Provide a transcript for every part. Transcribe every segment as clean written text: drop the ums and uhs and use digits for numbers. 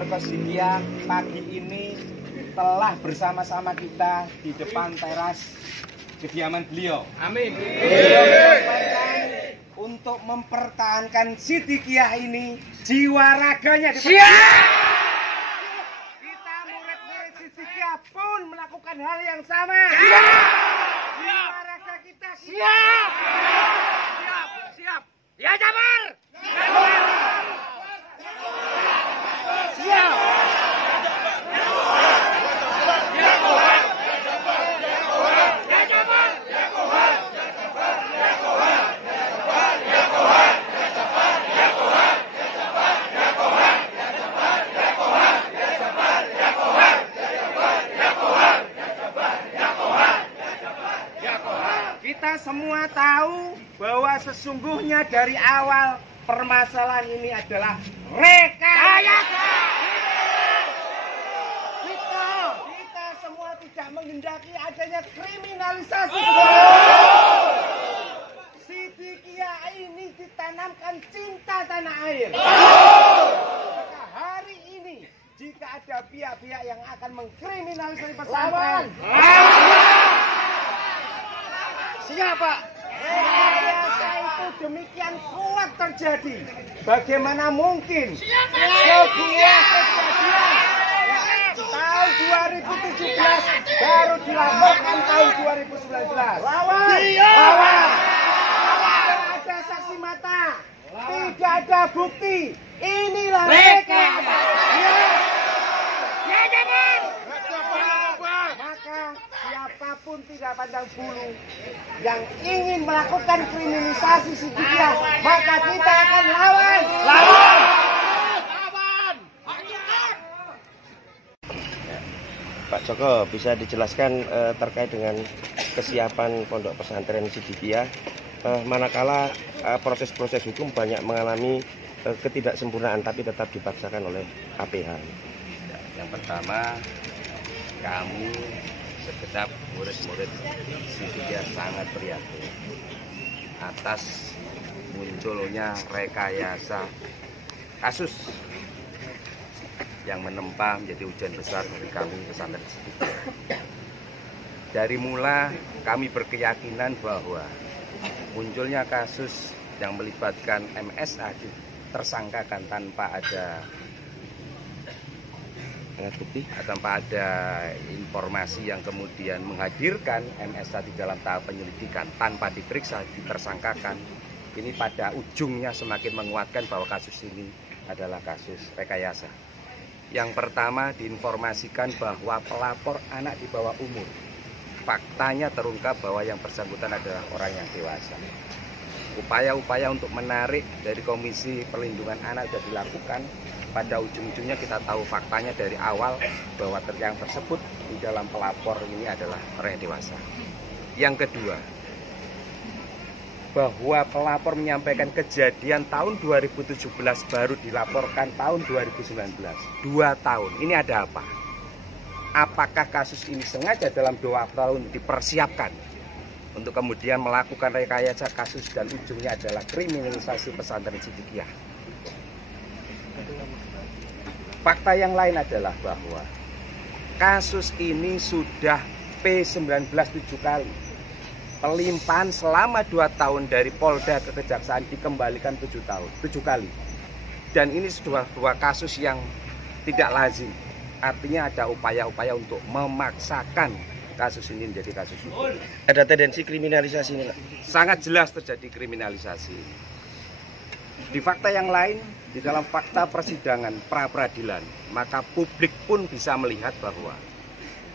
Terkos Dikia pagi ini telah bersama-sama kita di depan teras kediaman beliau. Amin. Untuk mempertahankan si Dikia ini jiwa raganya. Siap. Kita murid-murid si Dikia pun melakukan hal yang sama. Jiwa raga kita Siap. Siap. Ya Jabar. Siap. Kita semua tahu bahwa sesungguhnya dari awal permasalahan ini adalah rekayasa. Kita semua tidak menghendaki adanya kriminalisasi. Si Dikia ini ditanamkan cinta tanah air. Maka hari ini jika ada pihak-pihak yang akan mengkriminalisasi pesantren, Siapa? rekayasa itu demikian kuat terjadi. Bagaimana mungkin sebuah kejadian tahun 2017 baru dilaporkan tahun 2019? Lawan! Tidak ada saksi mata, tidak ada bukti. Inilah rekayasa. Ya Jabar. Maka siapapun tidak pandang bulu yang ingin melakukan kriminalisasi si Dikia, maka kita akan lawan. Pak Joko, bisa dijelaskan terkait dengan kesiapan pondok pesantren Sidikia manakala proses-proses hukum banyak mengalami ketidaksempurnaan tapi tetap dipaksakan oleh KPH. Yang pertama, kami segenap murid-murid Sidikia sangat prihatin atas munculnya rekayasa kasus yang menempa menjadi ujian besar bagi kami pesantren Sidikia. Dari mula kami berkeyakinan bahwa munculnya kasus yang melibatkan MSA tersangkakan tanpa ada bukti tanpa ada informasi yang kemudian menghadirkan MSA di dalam tahap penyelidikan tanpa diperiksa, ditersangkakan. Ini pada ujungnya semakin menguatkan bahwa kasus ini adalah kasus rekayasa. Yang pertama, diinformasikan bahwa pelapor anak di bawah umur. Faktanya terungkap bahwa yang bersangkutan adalah orang yang dewasa. Upaya-upaya untuk menarik dari Komisi Perlindungan Anak sudah dilakukan. Pada ujung-ujungnya kita tahu faktanya dari awal bahwa yang tersebut di dalam pelapor ini adalah orang yang dewasa. Yang kedua, bahwa pelapor menyampaikan kejadian tahun 2017 baru dilaporkan tahun 2019. 2 tahun. Ini ada apa? Apakah kasus ini sengaja dalam 2 tahun dipersiapkan untuk kemudian melakukan rekayasa kasus dan ujungnya adalah kriminalisasi pesantren Sidikia? Fakta yang lain adalah bahwa kasus ini sudah P19 7 kali. Pelimpahan selama 2 tahun dari Polda ke Kejaksaan dikembalikan 7 kali. Dan ini sudah 2 kasus yang tidak lazim. Artinya ada upaya-upaya untuk memaksakan kasus ini menjadi kasus hukum. ada tendensi kriminalisasi ini, Pak? Sangat jelas terjadi kriminalisasi. Di fakta yang lain, di dalam fakta persidangan pra-peradilan, maka publik pun bisa melihat bahwa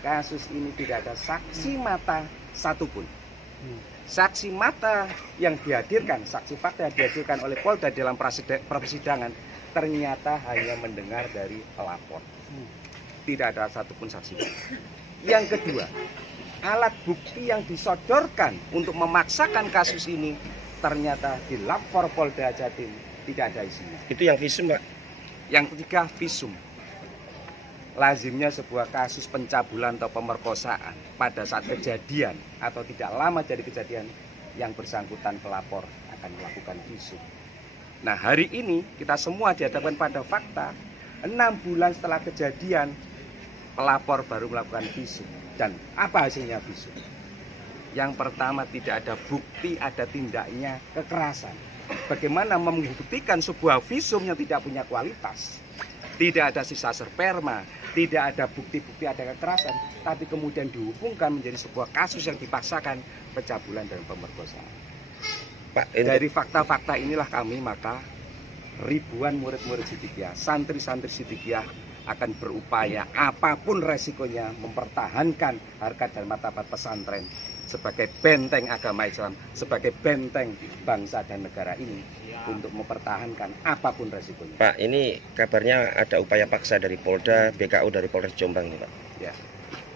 kasus ini tidak ada saksi mata satupun. Saksi mata yang dihadirkan, saksi fakta yang dihadirkan oleh Polda dalam persidangan ternyata hanya mendengar dari pelapor. Tidak ada satupun saksi. Yang kedua, alat bukti yang disodorkan untuk memaksakan kasus ini ternyata di lapor Polda Jatim tidak ada isinya. Itu yang visum, Pak? Yang ketiga, visum. Lazimnya sebuah kasus pencabulan atau pemerkosaan pada saat kejadian atau tidak lama jadi kejadian, yang bersangkutan pelapor akan melakukan visum. Nah, hari ini kita semua dihadapkan pada fakta 6 bulan setelah kejadian, pelapor baru melakukan visum. Dan apa hasilnya visum? Yang pertama, tidak ada bukti ada tindaknya kekerasan. Bagaimana membuktikan sebuah visum yang tidak punya kualitas? Tidak ada sisa sperma, tidak ada bukti-bukti ada kekerasan, tapi kemudian dihubungkan menjadi sebuah kasus yang dipaksakan, pencabulan dan pemerkosaan. Pak, Dari fakta-fakta inilah kami, maka ribuan murid-murid Sidikiyah, santri-santri Sidikiyah akan berupaya apapun resikonya mempertahankan harkat dan martabat pesantren sebagai benteng agama Islam, sebagai benteng bangsa dan negara ini, untuk mempertahankan apapun resikonya. Pak, ini kabarnya ada upaya paksa dari Polda, BKU dari Polres Jombang nih Pak. Ya.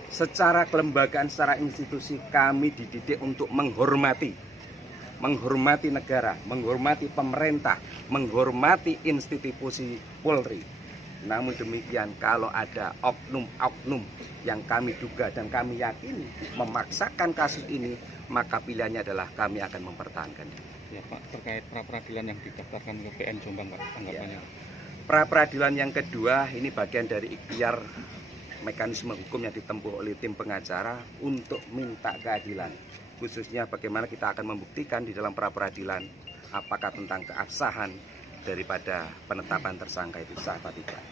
Secara kelembagaan, secara institusi kami dididik untuk menghormati negara, menghormati pemerintah, menghormati institusi Polri. Namun demikian, kalau ada oknum-oknum yang kami duga dan kami yakini memaksakan kasus ini, maka pilihannya adalah kami akan mempertahankan. Ya Pak, terkait pra-peradilan yang didaftarkan ke PN Jombang Pak, tanggapannya. Pra-peradilan yang kedua ini bagian dari ikhtiar mekanisme hukum yang ditempuh oleh tim pengacara untuk minta keadilan. Khususnya bagaimana kita akan membuktikan di dalam pra-peradilan apakah tentang keabsahan daripada penetapan tersangka itu sah atau tidak.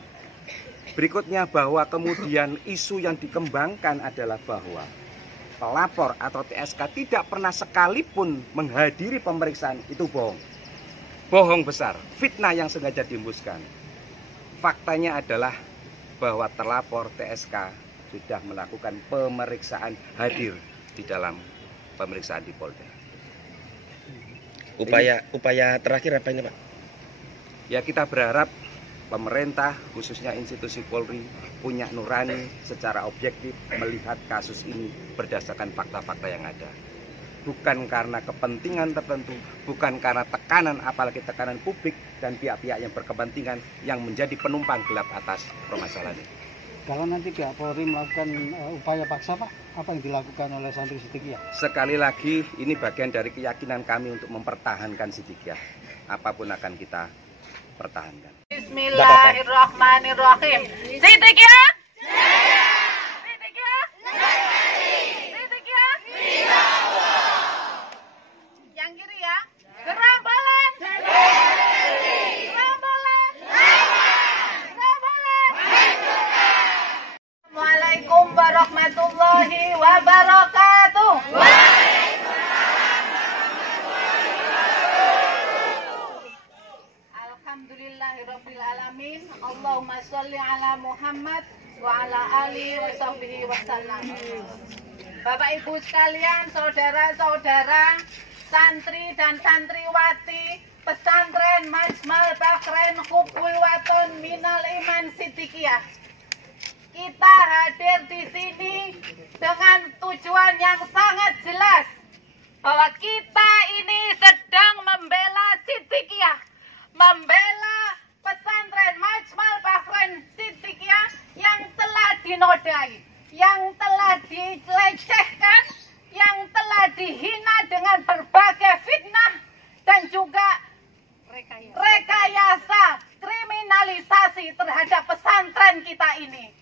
Berikutnya, bahwa kemudian isu yang dikembangkan adalah bahwa pelapor atau TSK tidak pernah sekalipun menghadiri pemeriksaan, itu bohong. Bohong besar, fitnah yang sengaja dihembuskan. Faktanya adalah bahwa terlapor TSK sudah melakukan pemeriksaan, hadir di dalam pemeriksaan di Polda. Upaya terakhir apa ini Pak? Ya, kita berharap pemerintah, khususnya institusi Polri, punya nurani secara objektif melihat kasus ini berdasarkan fakta-fakta yang ada. Bukan karena kepentingan tertentu, bukan karena tekanan, apalagi tekanan publik dan pihak-pihak yang berkepentingan yang menjadi penumpang gelap atas permasalahan ini. Kalau nanti pihak Polri melakukan upaya paksa Pak, apa yang dilakukan oleh santri Sidikiyah? Sekali lagi, ini bagian dari keyakinan kami untuk mempertahankan Sidikiyah. Apapun akan kita pertahankan. Bismillahirrahmanirrahim. Sidikiyah? Sidikiyah? Sidikiyah? Yang kiri ya. Gerombolan. Gerombolan. Gerombolan. Assalamualaikum warahmatullahi wabarakatuh. Alhamdulillahirabbil alamin. Allahumma sholli ala Muhammad wa ala alihi wa sahbihi wasallam. Bapak Ibu sekalian, saudara-saudara, santri dan santriwati pesantren Majmal Bakren Hubul Waton Minal Iman Sidikiyah. Kita hadir di sini dengan tujuan yang sangat jelas bahwa kita ini sedang membela Sidikiyah, membela pesantren Majmal Bakren Sidikiyah yang telah dinodai, yang telah dilecehkan, yang telah dihina dengan berbagai fitnah dan juga rekayasa kriminalisasi terhadap pesantren kita ini.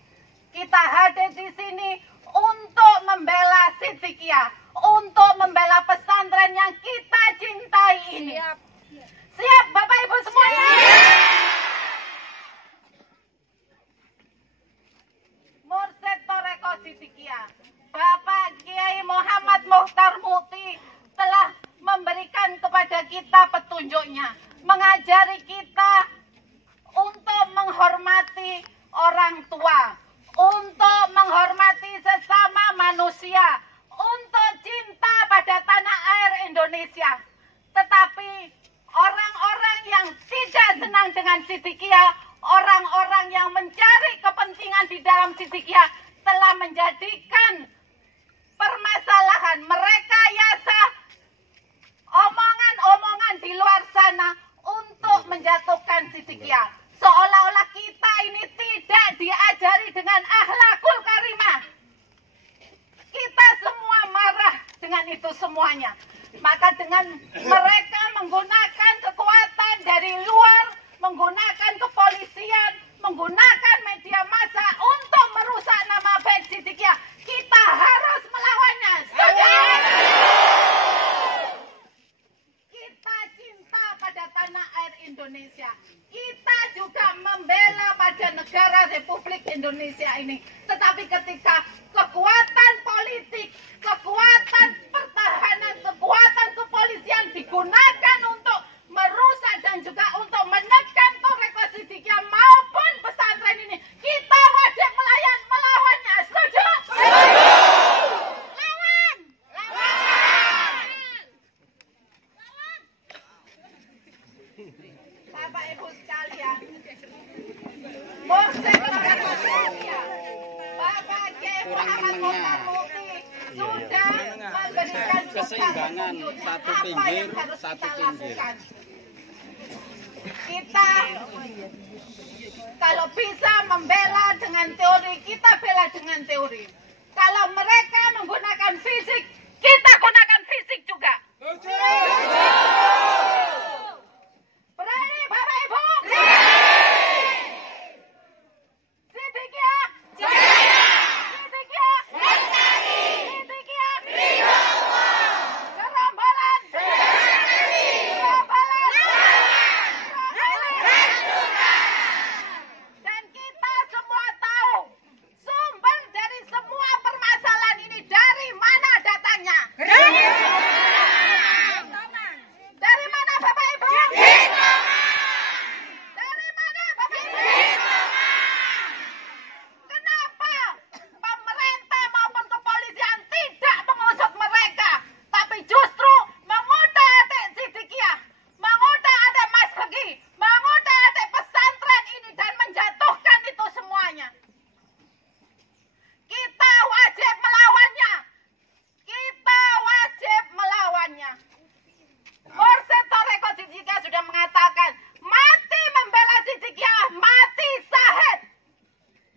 Kita hadir di sini untuk membela Sidikiyah, untuk membela pesantren yang kita cintai ini. Siap Bapak Ibu semuanya? Mursyid Toreko Sidikiyah, Bapak Kiai Muhammad Mukhtar Muti telah memberikan kepada kita petunjuknya, mengajari kita untuk menghormati orang tua, untuk menghormati sesama manusia, untuk cinta pada tanah air Indonesia. Tetapi orang-orang yang tidak senang dengan Sidikiyah, orang-orang yang mencari kepentingan di dalam Sidikiyah telah menjadikan permasalahan merekayasa omongan-omongan di luar sana untuk menjatuhkan Sidikiyah. Seolah-olah kita ini tidak diajari dengan akhlakul karimah. Kita semua marah dengan itu semuanya. Maka dengan mereka menggunakan kekuatan dari luar, menggunakan kepolisian, menggunakan media massa untuk merusak nama baik Siddiqiyah, kita harus melawannya. Setuju? Kita cinta pada tanah air Indonesia. Kita juga membela pada negara Republik Indonesia ini. Tetapi ketika kekuatan politik, kekuatan pertahanan, kekuatan kepolisian digunakan untuk merusak dan juga untuk menekan Thariqah Siddiqiyah maupun pesantren ini, kita wajib melawannya. Setuju? Lawan! Bapak Ibu sekalian, Mursyid Thariqah Siddiqiyah, Bapak Kiai Muhammad Mukhtar Mukti sudah memberikan keseimbangan, satu pinggir, satu pinggir. Kita kalau bisa membela dengan teori, kita bela dengan teori. Kalau mereka menggunakan fisik, kita gunakan fisik juga. Berani Bapak Ibu? Siddiqiyah? Siddiqiyah? Siddiqiyah? Gerombolan? Dan kita semua tahu sumber dari semua permasalahan ini dari mana datangnya? Dari mana Bapak Ibu? Dari mana Bapak Ibu? Kenapa pemerintah maupun kepolisian tidak mengusut mereka, tapi justru mengutak-atik Siddiqiyah, mengutak-atik Mas Begi, mengutak-atik pesantren ini dan menjatuhkan itu semuanya? Kita wajib melawannya. Kita wajib melawannya. Mursyid Thariqah Siddiqiyah sudah mengatakan, mati membela Siddiqiyah, mati syahid.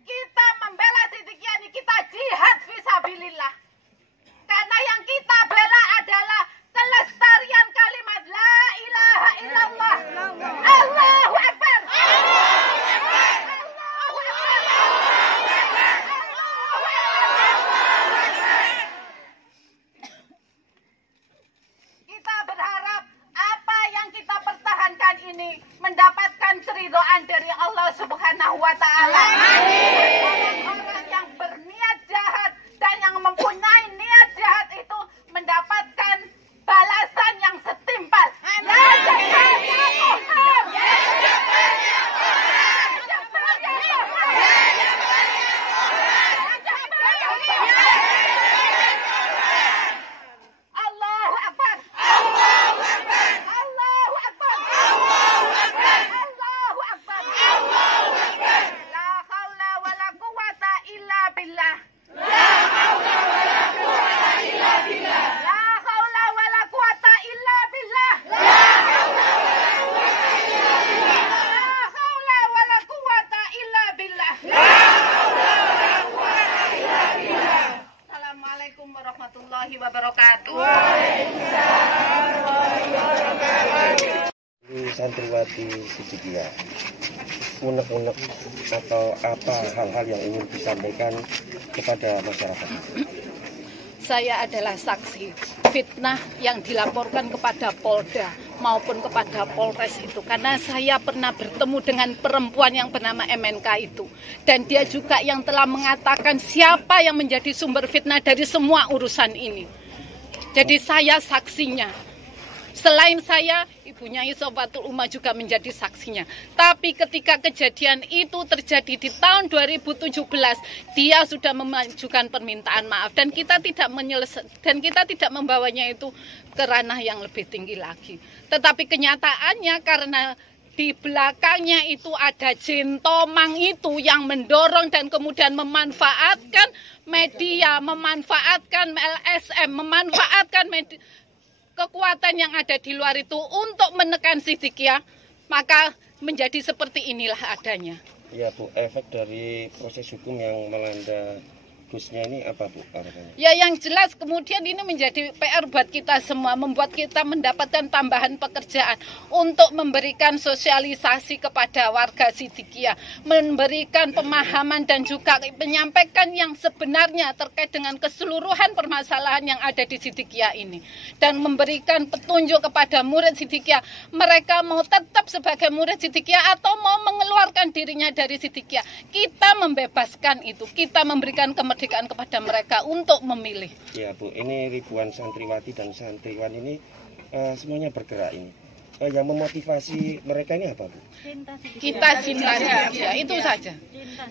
Kita membela Siddiqiyah ini, kita jihad fisabilillah. Karena yang kita bela adalah kelestarian kalimat la ilaha illallah. Allahu Akbar. Allahu Akbar. Allahu Akbar. Kita berharap apa yang kita pertahankan ini mendapatkan keridhaan dari Allah Subhanahu wa Ta'ala. Orang-orang yang berniat jahat dan yang mempunyai niat jahat itu mendapatkan balasan yang setimpal. Ya Jabbar ya Qahhar. Ya Jabbar ya Qahhar. Ya Jabbar ya Qahhar. Ya Jabbar ya Qahhar. Ya Jabbar ya Qahhar. Allahu Akbar. Allahu Akbar. Allahu Akbar. Allahu Akbar. Allahu Akbar. Allahu Akbar. La haula wala quwwata illa billah. La haula wala quwwata illa billah. La haula wala quwwata illa billah. La haula wala quwwata illa billah. La haula wala quwwata illa billah. Assalamualaikum warahmatullahi wabarakatuh. Santriwati Siddiqiyah, unek-unek atau apa hal-hal yang ingin disampaikan kepada masyarakat? Saya adalah saksi fitnah yang dilaporkan kepada Polda maupun kepada Polres itu. Karena saya pernah bertemu dengan perempuan yang bernama MNK itu. Dan dia juga yang telah mengatakan siapa yang menjadi sumber fitnah dari semua urusan ini. Jadi saya saksinya. Selain saya, ibunya Isobatul Umah juga menjadi saksinya. Tapi ketika kejadian itu terjadi di tahun 2017, dia sudah mengajukan permintaan maaf dan kita tidak membawanya itu ke ranah yang lebih tinggi lagi. Tetapi kenyataannya karena di belakangnya itu ada Jin Tomang itu yang mendorong dan kemudian memanfaatkan media, memanfaatkan LSM, memanfaatkan kekuatan yang ada di luar itu untuk menekan Siddiqiyah, maka menjadi seperti inilah adanya. Ya Bu, efek dari proses hukum yang melanda bagusnya ini apa Bu harapannya? Ya yang jelas kemudian ini menjadi PR buat kita semua, membuat kita mendapatkan tambahan pekerjaan untuk memberikan sosialisasi kepada warga Sidikiyah, memberikan pemahaman dan juga menyampaikan yang sebenarnya terkait dengan keseluruhan permasalahan yang ada di Sidikiyah ini. Dan memberikan petunjuk kepada murid Sidikiyah, mereka mau tetap sebagai murid Sidikiyah atau mau mengeluarkan dirinya dari Sidikiyah. Kita membebaskan itu, kita memberikan kemerdekaan kepada mereka untuk memilih. Ya Bu, ini ribuan santriwati dan santriwan ini semuanya bergerak ini. Yang memotivasi mereka ini apa Bu? Kita cinta Sidikiyah, itu saja.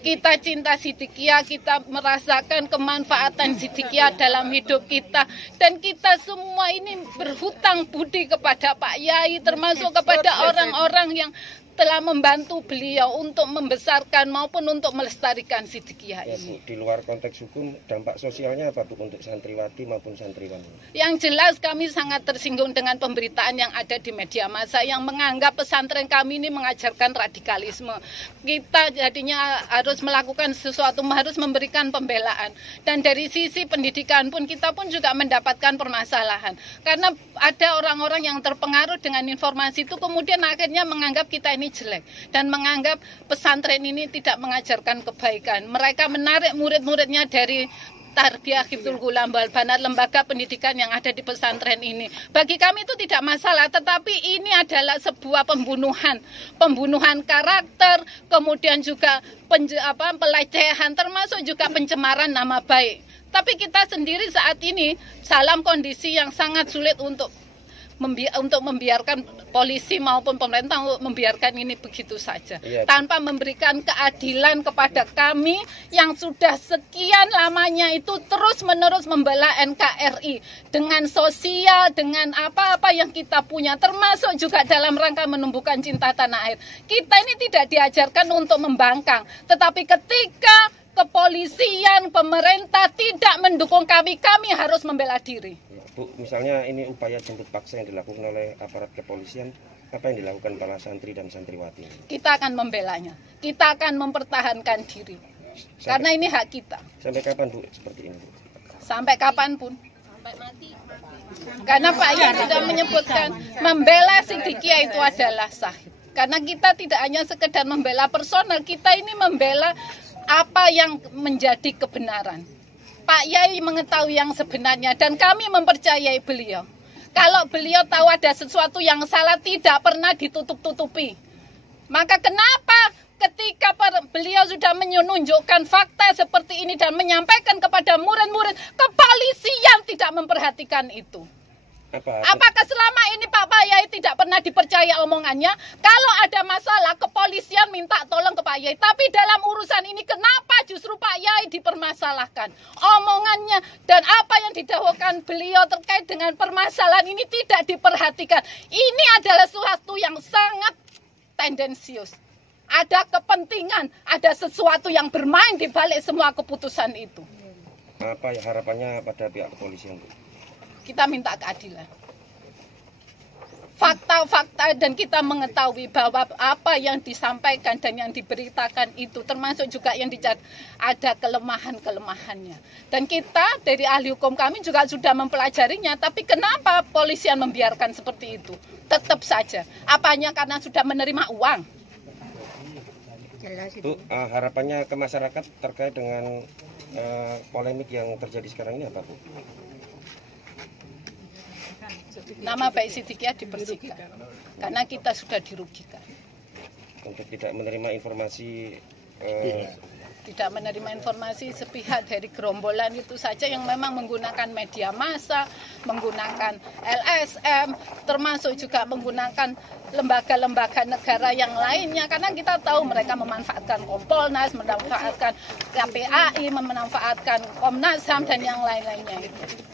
Kita cinta Sidikiyah, kita merasakan kemanfaatan Sidikiyah dalam hidup kita. Dan kita semua ini berhutang budi kepada Pak Yai, termasuk kepada orang-orang yang telah membantu beliau untuk membesarkan maupun untuk melestarikan Sidikiyah Ya, ini. Bu, di luar konteks hukum, dampak sosialnya apa Bu untuk santriwati maupun santriwan? Yang jelas kami sangat tersinggung dengan pemberitaan yang ada di media massa yang menganggap pesantren kami ini mengajarkan radikalisme. Kita jadinya harus melakukan sesuatu, harus memberikan pembelaan. Dan dari sisi pendidikan pun kita pun juga mendapatkan permasalahan. Karena ada orang-orang yang terpengaruh dengan informasi itu kemudian akhirnya menganggap kita ini jelek dan menganggap pesantren ini tidak mengajarkan kebaikan. Mereka menarik murid-muridnya dari Tarbiyah Hifdzul Ghulam wal Banat, lembaga pendidikan yang ada di pesantren ini. Bagi kami itu tidak masalah, tetapi ini adalah sebuah pembunuhan karakter, kemudian juga pelecehan, termasuk juga pencemaran nama baik. Tapi kita sendiri saat ini dalam kondisi yang sangat sulit untuk membiarkan polisi maupun pemerintah untuk membiarkan ini begitu saja, tanpa memberikan keadilan kepada kami yang sudah sekian lamanya itu terus-menerus membela NKRI dengan sosial, dengan apa-apa yang kita punya, termasuk juga dalam rangka menumbuhkan cinta tanah air. Kita ini tidak diajarkan untuk membangkang, tetapi ketika kepolisian, pemerintah tidak mendukung kami, kami harus membela diri. Bu, misalnya ini upaya jemput paksa yang dilakukan oleh aparat kepolisian, apa yang dilakukan para santri dan santriwati? Kita akan membelanya, kita akan mempertahankan diri, karena ini hak kita. Sampai kapan Bu seperti ini Bu? Sampai kapanpun. Sampai mati. Karena Pak Yai sudah menyebutkan membela Sidikiyah itu adalah syahid. Karena kita tidak hanya sekedar membela personal, kita ini membela apa yang menjadi kebenaran. Pak Yai mengetahui yang sebenarnya dan kami mempercayai beliau. Kalau beliau tahu ada sesuatu yang salah tidak pernah ditutup-tutupi. Maka kenapa ketika beliau sudah menunjukkan fakta seperti ini dan menyampaikan kepada murid-murid, kepolisian tidak memperhatikan itu? Apakah selama ini Pak Yai tidak pernah dipercaya omongannya? Kalau ada masalah, kepolisian minta tolong ke Pak Yai. Tapi dalam urusan ini kenapa justru Pak Yai dipermasalahkan? Omongannya dan apa yang didahulukan beliau terkait dengan permasalahan ini tidak diperhatikan. Ini adalah sesuatu yang sangat tendensius. Ada kepentingan, ada sesuatu yang bermain di balik semua keputusan itu. Apa ya harapannya pada pihak kepolisian Bu? Kita minta keadilan. Fakta-fakta dan kita mengetahui bahwa apa yang disampaikan dan yang diberitakan itu termasuk juga yang ada kelemahan-kelemahannya. Dan kita dari ahli hukum kami juga sudah mempelajarinya, tapi kenapa polisian membiarkan seperti itu? Tetap saja. Apanya karena sudah menerima uang? Bu, harapannya ke masyarakat terkait dengan polemik yang terjadi sekarang ini apa Bu? Nama baik Sidikiyah dibersihkan karena kita sudah dirugikan. Untuk tidak menerima informasi tidak menerima informasi sepihak dari gerombolan itu saja yang memang menggunakan media massa, menggunakan LSM, termasuk juga menggunakan lembaga-lembaga negara yang lainnya, karena kita tahu mereka memanfaatkan Kompolnas, memanfaatkan KPAI, memanfaatkan Komnas HAM dan yang lain-lainnya itu.